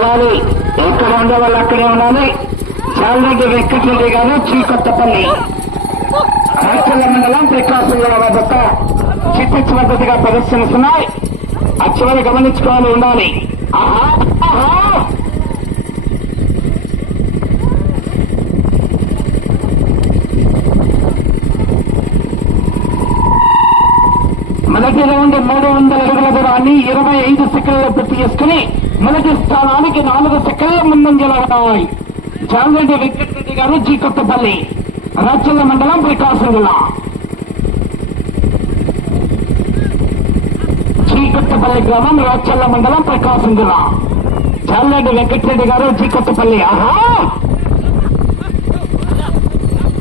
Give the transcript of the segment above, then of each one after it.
రావాలి ఎక్కడ ఉండే వాళ్ళు అక్కడే ఉండాలి. చాలరెడ్డి వెంకటరెడ్డి గారు చీకొత్తపల్లి. రాచల్ల మండలం ప్రకాశం వద్ద చిట్టిచ్చి పద్ధతిగా ప్రదర్శనిస్తున్నాయి. అచ్చవని గమనించుకోవాలి ఉండాలి. ఆహా ఆహా. మొదటి రౌండ్ మూడు వందల అడుగుల దూరాన్ని ఇరవై ఐదు సెకండ్లో పూర్తి చేసుకుని మొదటి స్థానానికి నాలుగు సెకండ్ల ముందంజలో ఉన్నాయి. జాంగరెడ్డి వెంకటరెడ్డి గారు జీ కొత్తపల్లి రాచల్ల మండలం ప్రకాశం జిల్లా జీకొత్తపల్లి గ్రామం రాచల్ల మండలం ప్రకాశం జిల్లా. జాలరెడ్డి వెంకటరెడ్డి గారు జీ కొత్తపల్లి. ఆహా!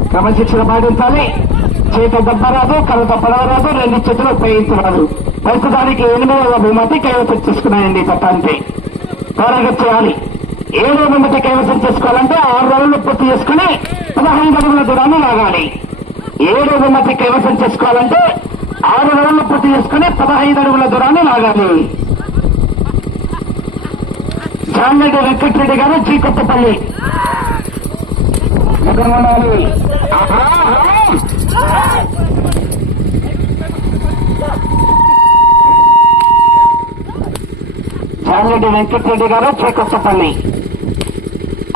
క్రమశిక్షణ పాటించాలి. చేత దెబ్బరాదు కలత రెండు చేతులు ఉపయోగించరాదు. ప్రస్తుతానికి ఎనిమిదవ బహుమతి కైవసం చేసుకున్నాయండి ఈ త్వరగా చేయాలి ఏడు బహుమతి కైవసం చేసుకోవాలంటే ఆరు రోజులు పూర్తి చేసుకుని పదహైదు అడుగుల దూరాన్ని లాగాలి. ఏడు బహుమతి కైవసం చేసుకోవాలంటే ఆరు రోజులు పూర్తి చేసుకుని పదహైదు అడుగుల దూరాన్ని లాగాలి. జాంగడ్డి వెంకటరెడ్డి గారు చీకొత్తపల్లి ఆహా. జాంగడ్డి వెంకటరెడ్డి గారు చేకొత్తపల్లి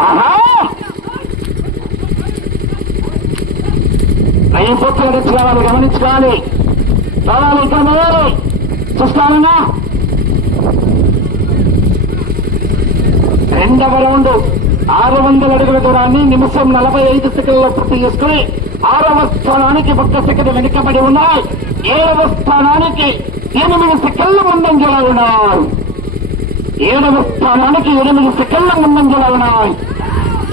ఆహా! ఐదు పూర్తి రావాలి గమనించుకోవాలి. రావాలి ఇక్కడ మొదలు చూస్తానన్నా. రెండవ రౌండ్ ఆరు వందల అడుగుల దూరాన్ని నిమిషం నలభై ఐదు సెకండ్లో పూర్తి చేసుకుని ఆరవ స్థానానికి ఒక్క సెకండ్ వెనుకబడి ఉన్నాయి ఏడవ స్థానానికి ఎనిమిది సెకండ్ల ముందంజలో ఉన్నాయి ఏడవ స్థానానికి ఎనిమిది సెకండ్ల ముందంజలో ఉన్నాయి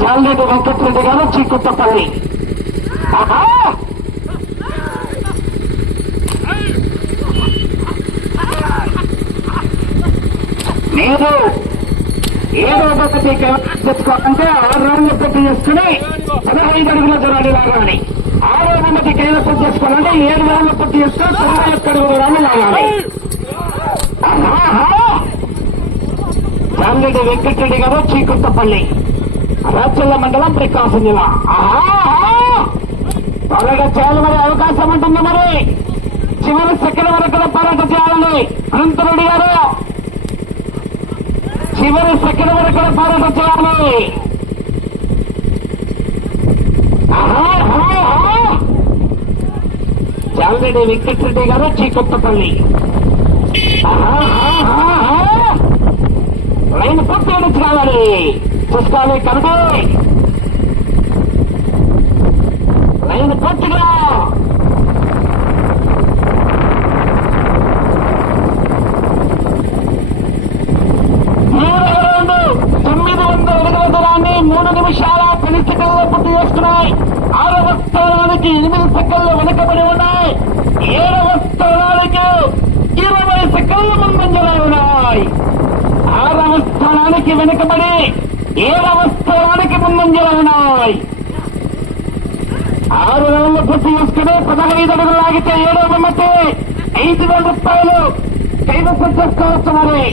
చాలరెడ్డి వెంకటరెడ్డి గారు చీకుట్టపల్లి. ఆహా! మీరు ఏదో ఒకటి తెచ్చుకోవాలంటే ఆరు రౌండ్లు పూర్తి చేసుకుని పదహైదు అడుగుల దూరాన్ని లాగాలి. ఆరో బొమ్మకి కేంద్ర పూర్తి చేసుకోవాలంటే ఏడు రౌండ్లు పూర్తి చేసుకుని తొంభై ఒక్క అడుగుల దూరాన్ని లాగాలి. జాంగడి వెంకటరెడ్డి గారు చీకొత్తపల్లి రాచల్ల మండలం ప్రకాశం జిల్లా. త్వరగా చేయాలి మరి అవకాశం ఉంటుంది మరి. చివరి సెకండ్ వరకు పోరాటం చేయాలని అనంతరెడ్డి గారు. చివరి సెకండ్ వరకు పోరాటం చేయాలి. ఆహా, జాలరెడ్డి వెంకటరెడ్డి గారు చీకొత్తపల్లి ఆహా. లైన్ పూర్తి కావాలి చూసుకోవాలి కనుక. లైన్ పూర్తిగా. మూడవ తొమ్మిది వందల అడుగుల దూరాన్ని మూడు నిమిషాల పది సెకండ్లో పూర్తి చేసుకున్నాయి ఆరవ స్థానానికి ఎనిమిది సెకండ్లు వెనుకబడి ఉన్నాయి. ఏడవ స్థానానికి ఇరవై సెకండ్ల ముందంజలో ఉన్నాయి. ఆరవ స్థానానికి వెనుకబడి ఏడవ స్థానానికి ముందంజలో ఆరు రౌండ్లు పూర్తి చేసుకుని పదహైదు అడుగులు లాగితే ఏడవ బొమ్మటి ఐదు వేల రూపాయలు కైవసం చేసుకోవచ్చు మరి.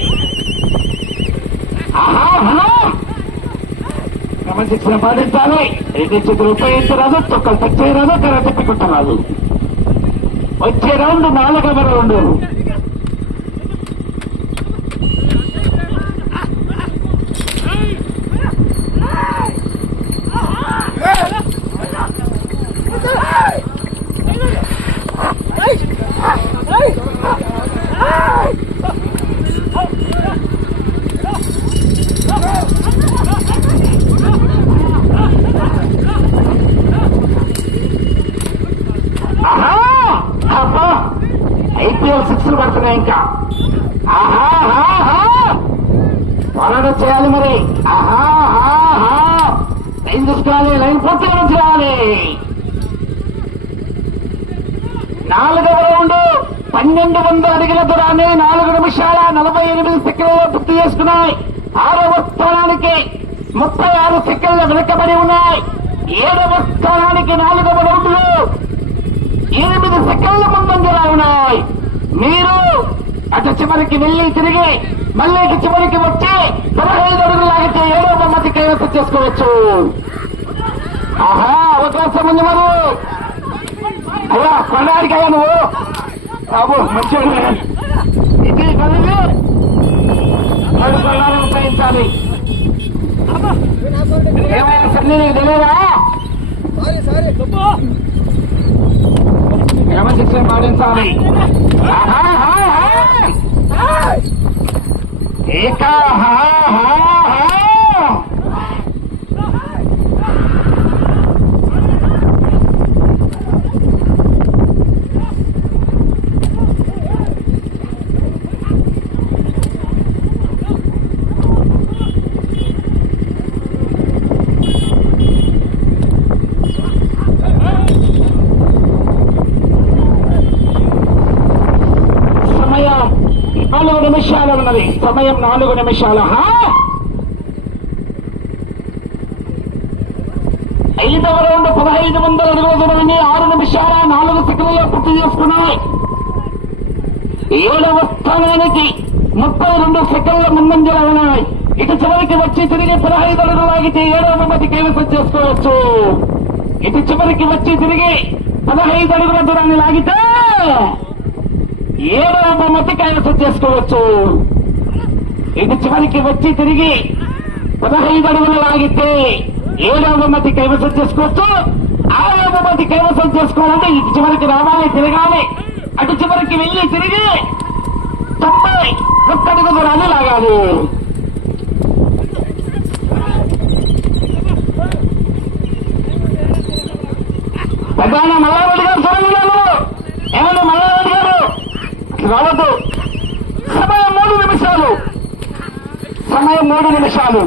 క్రమశిక్షణ పాటించాలి. రెండు చేతులు ఉపయోగించరాదు తొక్కలు టచ్ చేయరాదు కర్ర తిప్పుకుంటున్నాదు వచ్చే రౌండ్ నాలుగవ రౌండ్. పోరాటం చేయాలి మరి. ఆహా లైన్ చూసుకోవాలి లైన్ పూర్తిగా చేయాలి నాలుగవ రౌండ్. పన్నెండు వందల అడుగుల దూరాన్ని నాలుగు నిమిషాల నలభై ఎనిమిది సెకండ్లలో పూర్తి చేసుకున్నాయి. ఆరవ స్థానానికి ముప్పై ఆరు సెకండ్లు వెనుకబడి ఉన్నాయి. ఏడవ స్థానానికి నాలుగవ రౌండ్లు ఎనిమిది సెకండ్ల ముందంజలా ఉన్నాయి మీరు అటు చివరికి వెళ్ళి తిరిగి మళ్ళీ చివరికి వచ్చి పదహైదు అడుగులు లాగితే ఏడో బొమ్మకి కైవసం చేసుకోవచ్చు. ఆహా అవకాశం ఉంది మరి. అయ్యా కొనడానికయ్యా నువ్వు. బాబు మంచిగా ఇది కలిగి మూడు కొన్నాళ్ళు ఉపయోగించాలి. ఏమైనా సన్ని నీకు తెలియదా? క్రమశిక్షణ పాటించాలి ఆహా. एका हा हा నిమిషాలు ఉన్నది సమయం నాలుగు నిమిషాల. ఐదవ రౌండ్ పదహైదు వందల అడుగుల దూరాన్ని ఆరు నిమిషాల నాలుగు సెకండ్లో పూర్తి చేసుకున్నాయి. ఏడవ స్థానానికి ముప్పై రెండు సెకండ్ల ముందంజలు ఉన్నాయి. ఇటు చివరికి వచ్చి తిరిగి పదహైదు అడుగులు లాగితే ఏడవ బహుమతి కైవసం చేసుకోవచ్చు. ఇటు చివరికి వచ్చి తిరిగి పదహైదు అడుగుల దూరాన్ని లాగితే ఏడవ బహుమతి కైవసం చేసుకోవచ్చు. ఇటు చివరికి వచ్చి తిరిగి పదహైదు అడుగులు లాగితే ఏడవ మతి కైవసం చేసుకోవచ్చు. ఆరవ మతి కైవసం చేసుకోవాలంటే ఇటు చివరికి రావాలి తిరగాలి. అటు చివరికి వెళ్ళి తిరిగి తొంభై ఒక్క అడుగు దూరాన్ని లాగాలి. రావద్దు. సమయం మూడు నిమిషాలు. సమయం మూడు నిమిషాలు.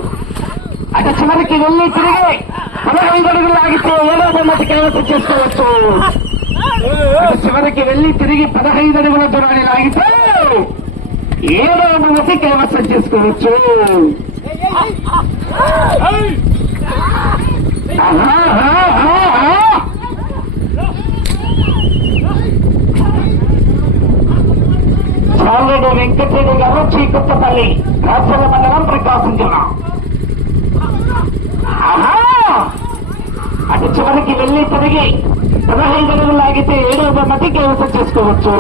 అటు చివరికి వెళ్ళి తిరిగి పదహైదు అడుగులు ఆగితే ఏడో బొమ్మతి కైవసం చేసుకోవచ్చు. చివరికి వెళ్ళి తిరిగి పదహైదు అడుగుల దూరాన్ని లాగితే ఏడో బొమ్మతి కైవసం చేసుకోవచ్చు. ఆహా, ఆహా, గారు చీకొత్తపల్లి రాజ్యాల మండలం ప్రకాశం జిల్లా. అటు చివరికి వెళ్ళి తిరిగి పదహైదు అడుగులు లాగితే ఏడవ బొమ్మకి కైవసం చేసుకోవచ్చు.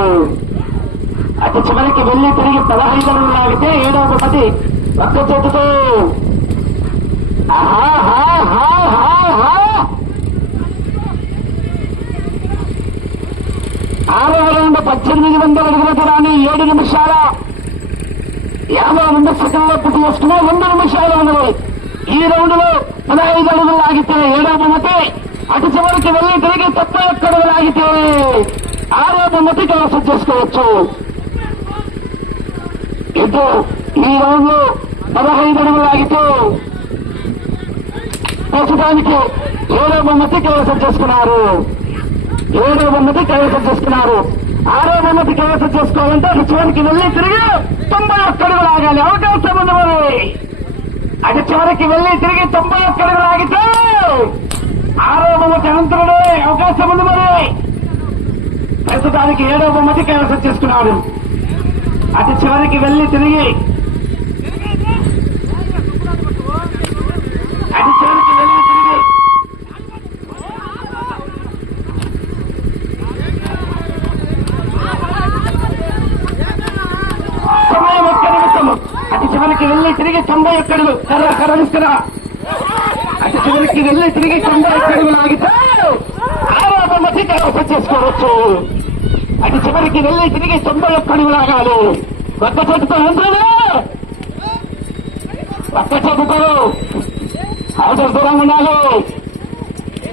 అటు చివరికి వెళ్ళి తిరిగి పదహైదు అడుగులు లాగితే ఏడవ బహుమతి ఒక్క చేతితో. ఆరు హా, పద్దెనిమిది వందల అడుగుల దూరాన్ని ఏడు నిమిషాల యాభై రెండు సెకండ్లో పుట్టి చేసుకున్నా రెండు నిమిషాలు ఉన్నది ఈ రౌండ్లో పదహైదు అడుగులు లాగితే ఏడవ బొమ్మతి అటు చివరికి వెళ్ళి తిరిగి తొంభై ఒక్క లాగితే ఆరో బొమ్మతి కలసం చేసుకోవచ్చు. ఇటు ఈ రౌండ్లో పదహైదు అడుగులు లాగితే ప్రస్తుతానికి ఏడో బొమ్మతి కలసం చేసుకున్నారు. ఏడో బొమ్మతి కలసం చేసుకున్నారు. ఆరో బొమ్మతి కేసు చేసుకోవాలంటే చివరికి వెళ్ళి తిరిగి తొంభై ఒక్కడుగు లాగాలి. అవకాశం ఉంది మరి. అటు చివరికి వెళ్ళి తిరిగి తొంభై ఒక్కడుగు లాగితే ఆరో బొమ్మతి అనంతరుడే అవకాశం ఉంది మరి. ప్రస్తుతానికి ఏడో బొమ్మతి కేసు చేసుకున్నాడు. అటు చివరికి వెళ్ళి తిరిగి అటు చివరికి వెళ్ళి తిరిగి సమయం ఒక్క నిమిషము అటు చివరికి వెళ్ళి తిరిగి తొంభై ఒక్కడుగు. కర్ర కర్ర తీసుకురా అటు చివరికి వెళ్ళి తిరిగి తొంభై ఒక్కడుగు లాగితే ఆరో బొమ్మతి చేసుకోవచ్చు. అటు చివరికి వెళ్ళి తిరిగి తొంభై ఒక్కడుగు లాగాలి ఒక్క చేతితో ఉంటుంది ఒక్క చేతితో. అవతల దూరంగా ఉండాలి.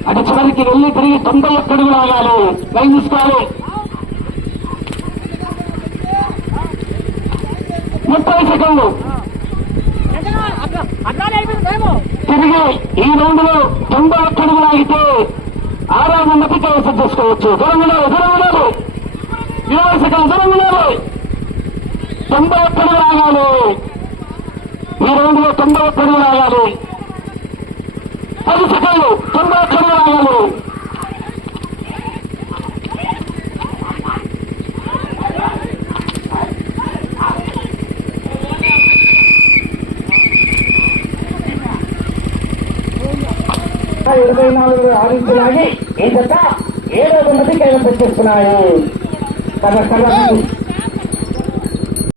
అటు చివరికి వెళ్ళి తిరిగి తొంభై ఒక్కడుగు లాగాలి లైన్ తీసుకోవాలి ముప్పై సెకండ్లు. తిరిగి ఈ రౌండ్లో తొంభై అడుగులు ఆగితే ఆరో మందికి కైవసం చేసుకోవచ్చు. దూరం ఉండాలి దూరం ఉండాలి ఇరవై సెకండ్ దూరం ఉండాలి తొంభై అడుగులు ఆగాలి. ఈ రౌండ్లో తొంభై అడుగులు ఆగాలి. పది సెకండ్లు తొంభై అడుగులు ఆగాలి. ఇరవై నాలుగు ఆడించలాగి ఈ జత ఏడో ఉన్నది కైవసం చేసుకున్నాయి తమ కళ